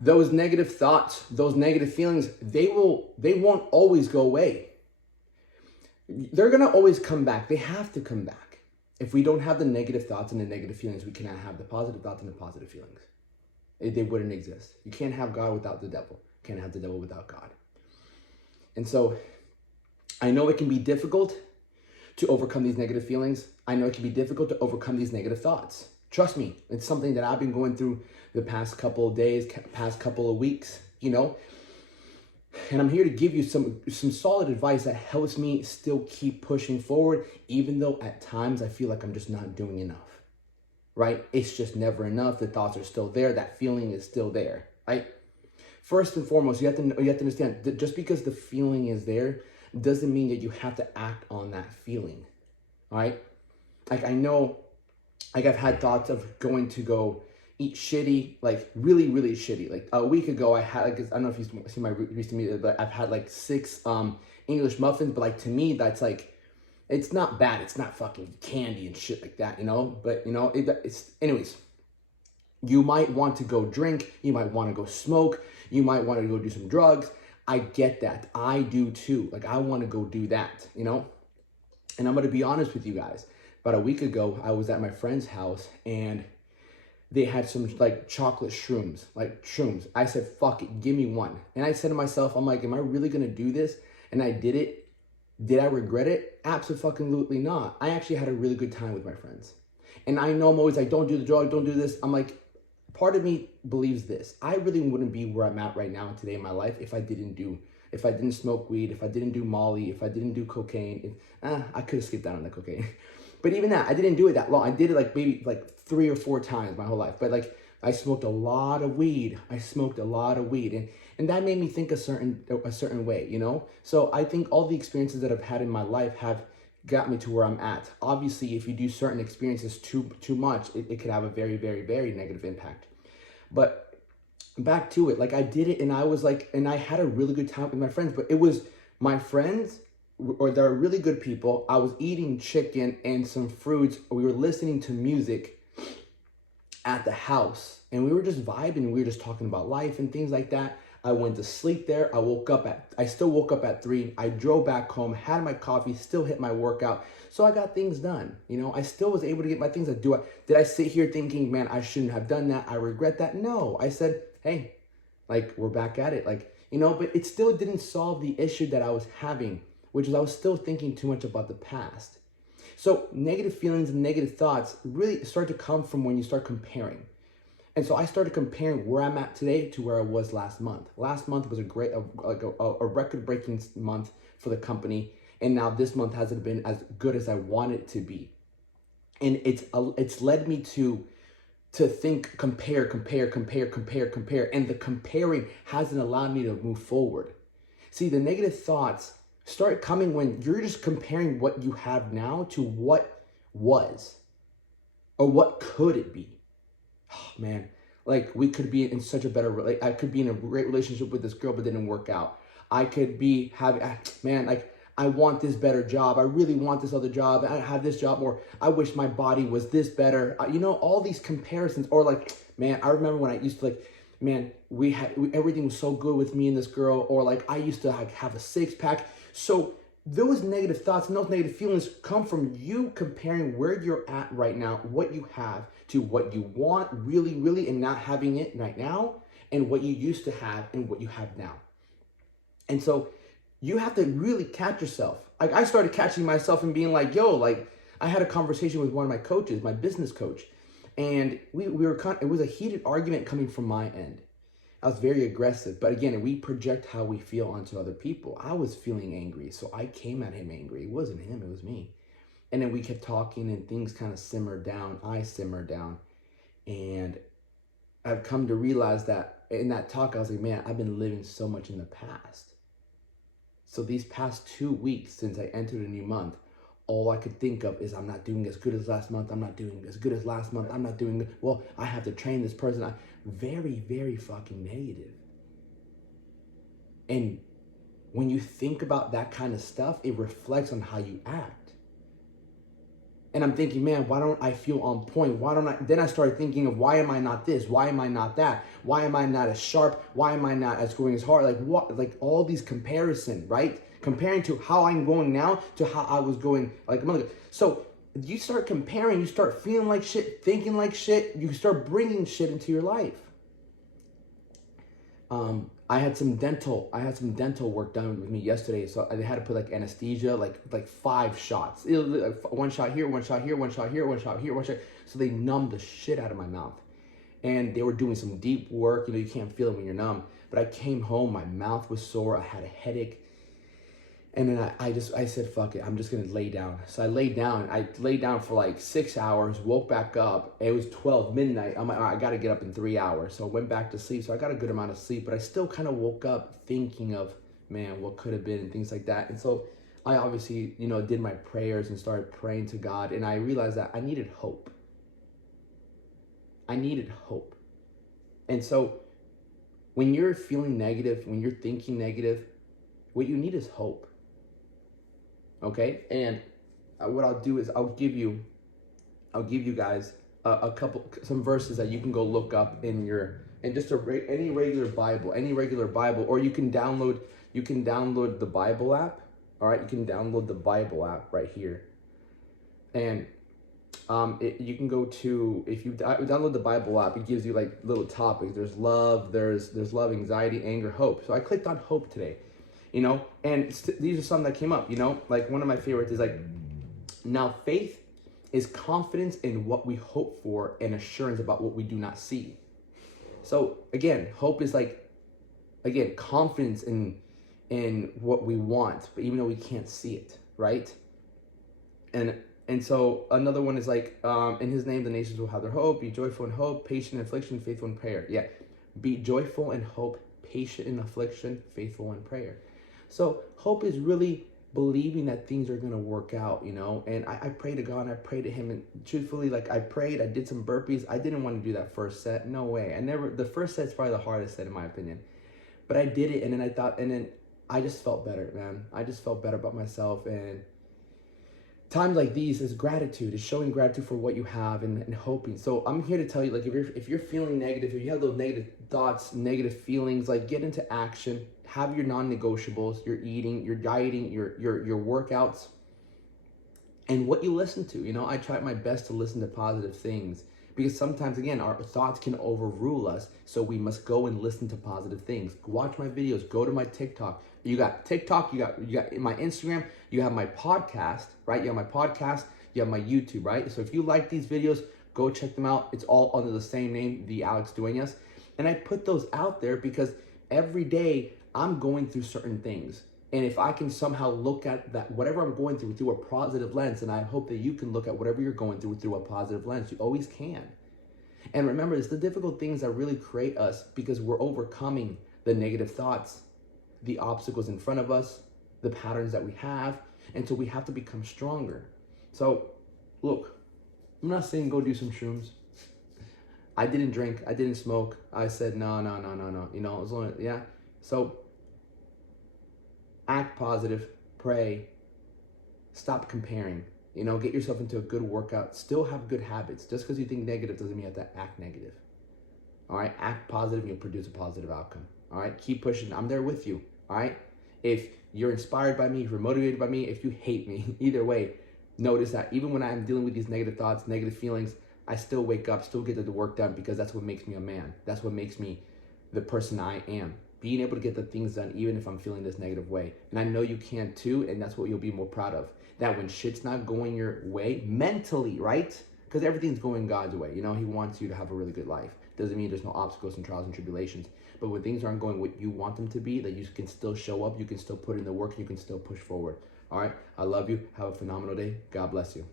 those negative thoughts, those negative feelings, they won't always go away. They're going to always come back. They have to come back. If we don't have the negative thoughts and the negative feelings, we cannot have the positive thoughts and the positive feelings. They wouldn't exist. You can't have God without the devil. You can't have the devil without God. And so I know it can be difficult to overcome these negative feelings. I know it can be difficult to overcome these negative thoughts. Trust me, it's something that I've been going through the past couple of days, past couple of weeks, and I'm here to give you some solid advice that helps me still keep pushing forward, even though at times I feel like I'm just not doing enough, right? It's just never enough. The thoughts are still there. That feeling is still there, right? First and foremost, you have to understand that just because the feeling is there doesn't mean that you have to act on that feeling, all right? Like I know, like I've had thoughts of going to go eat shitty, like really, really shitty. Like a week ago, I had, like, I don't know if you've seen my recent media, but I've had like 6 English muffins. But like to me, that's like, it's not bad. It's not fucking candy and shit like that, But it's anyways. You might want to go drink. You might want to go smoke. You might want to go do some drugs. I get that. I do too. Like I want to go do that, And I'm gonna be honest with you guys. About a week ago, I was at my friend's house and they had some like chocolate shrooms, I said, fuck it, give me one. And I said to myself, I'm like, am I really gonna do this? And I did it. Did I regret it? Absolutely not. I actually had a really good time with my friends. And I know I'm always like, don't do the drug, don't do this. I'm like, part of me believes this. I really wouldn't be where I'm at right now today in my life if I didn't smoke weed, if I didn't do Molly, if I didn't do cocaine. I could have skipped out on the cocaine. But even that, I didn't do it that long. I did it like maybe like 3 or 4 times my whole life. But like I smoked a lot of weed. And that made me think a certain way, So I think all the experiences that I've had in my life have got me to where I'm at. Obviously, if you do certain experiences too much, it could have a very, very, very negative impact. But back to it, like I did it and I was like, and I had a really good time with my friends, but it was my friends, or they're really good people. I was eating chicken and some fruits. We were listening to music at the house and we were just vibing. We were just talking about life and things like that. I went to sleep there. I still woke up at 3. I drove back home, had my coffee, still hit my workout. So I got things done. I still was able to get my things. Did I sit here thinking, man, I shouldn't have done that? I regret that? No, I said, hey, like we're back at it. But it still didn't solve the issue that I was having, which is I was still thinking too much about the past. So negative feelings and negative thoughts really start to come from when you start comparing. And so I started comparing where I'm at today to where I was last month. Last month was a record-breaking month for the company. And now this month hasn't been as good as I wanted it to be. And it's led me to think, compare. And the comparing hasn't allowed me to move forward. See, the negative thoughts start coming when you're just comparing what you have now to what was or what could it be. Oh, man, like we could be in such a better, I could be in a great relationship with this girl, but didn't work out. I could be having, man, like I want this better job. I really want this other job. I have this job, or I wish my body was this better. All these comparisons, or like, man, I remember when I used to man, everything was so good with me and this girl, or like I used to have a 6-pack. So those negative thoughts and those negative feelings come from you comparing where you're at right now, what you have, to what you want really, really, and not having it right now, and what you used to have and what you have now. And so you have to really catch yourself. Like I started catching myself and being like, yo, like I had a conversation with one of my coaches, my business coach, and it was a heated argument coming from my end. I was very aggressive, but again, we project how we feel onto other people. I was feeling angry, so I came at him angry. It wasn't him, it was me. And then we kept talking and things kind of simmered down. I simmered down. And I've come to realize that in that talk, I was like, man, I've been living so much in the past. So these past 2 weeks since I entered a new month, all I could think of is I'm not doing as good as last month. I'm not doing as good as last month. I'm not doing, well, I have to train this person. Very, very fucking negative. And when you think about that kind of stuff, it reflects on how you act. And I'm thinking, man, why don't I feel on point? Why don't I? Then I started thinking of, why am I not this? Why am I not that? Why am I not as sharp? Why am I not as going as hard? Like what? Like all these comparison, right? Comparing to how I'm going now to how I was going like a month ago. So you start comparing, you start feeling like shit, thinking like shit, you start bringing shit into your life. I had some dental work done with me yesterday, so they had to put like anesthesia, like 5 shots. It was like 1 shot here, 1 shot here, 1 shot here, 1 shot here, 1 shot. So they numbed the shit out of my mouth, and they were doing some deep work. You know, you can't feel it when you're numb. But I came home, my mouth was sore, I had a headache. And then I said, fuck it, I'm just gonna lay down. So I laid down for like 6 hours, woke back up. It was 12 midnight. I'm like, all right, I gotta get up in 3 hours. So I went back to sleep. So I got a good amount of sleep, but I still kind of woke up thinking of, man, what could have been and things like that. And so I obviously, you know, did my prayers and started praying to God. And I realized that I needed hope. I needed hope. And so when you're feeling negative, when you're thinking negative, what you need is hope. Okay, and what I'll do is I'll give you guys some verses that you can go look up in just any regular Bible, or you can download the Bible app. All right, you can download the Bible app right here, and you can go to, if you download the Bible app, it gives you like little topics. There's love, there's love, anxiety, anger, hope. So I clicked on hope today. You know, and these are some that came up, you know, like one of my favorites is like, now faith is confidence in what we hope for and assurance about what we do not see. So again, hope is like, again, confidence in what we want, but even though we can't see it, right? And so another one is like, in his name, the nations will have their hope, be joyful in hope, patient in affliction, faithful in prayer. Yeah, be joyful in hope, patient in affliction, faithful in prayer. So hope is really believing that things are going to work out, you know, and I pray to God, and I pray to him, and truthfully, like I prayed, I did some burpees. I didn't want to do that first set. No way. The first set's probably the hardest set in my opinion, but I did it. And then I just felt better, man. I just felt better about myself. And times like these is gratitude, is showing gratitude for what you have and hoping. So I'm here to tell you, like, if you're feeling negative, if you have those negative thoughts, negative feelings, like get into action. Have your non-negotiables, your eating, your dieting, your workouts, and what you listen to. You know, I try my best to listen to positive things, because sometimes, again, our thoughts can overrule us. So we must go and listen to positive things. Watch my videos. Go to my TikTok. You got TikTok. You got my Instagram. You have my podcast, right? You have my podcast. You have my YouTube, right? So if you like these videos, go check them out. It's all under the same name, The Alex Duenas. And I put those out there because every day I'm going through certain things. And if I can somehow look at that, whatever I'm going through a positive lens, and I hope that you can look at whatever you're going through a positive lens, you always can. And remember, it's the difficult things that really create us, because we're overcoming the negative thoughts, the obstacles in front of us, the patterns that we have. And so we have to become stronger. So look, I'm not saying go do some shrooms. I didn't drink, I didn't smoke. I said, no. You know, as long as, yeah. So act positive, pray, stop comparing, you know, get yourself into a good workout, still have good habits. Just because you think negative doesn't mean you have to act negative. All right, act positive and you'll produce a positive outcome. All right, keep pushing. I'm there with you. All right, if you're inspired by me, if you're motivated by me, if you hate me, either way, notice that even when I'm dealing with these negative thoughts, negative feelings, I still wake up, still get the work done, because that's what makes me a man. That's what makes me the person I am. Being able to get the things done even if I'm feeling this negative way. And I know you can too, and that's what you'll be more proud of. That when shit's not going your way, mentally, right? Because everything's going God's way. You know, he wants you to have a really good life. Doesn't mean there's no obstacles and trials and tribulations. But when things aren't going what you want them to be, that you can still show up, you can still put in the work, you can still push forward. All right? I love you. Have a phenomenal day. God bless you.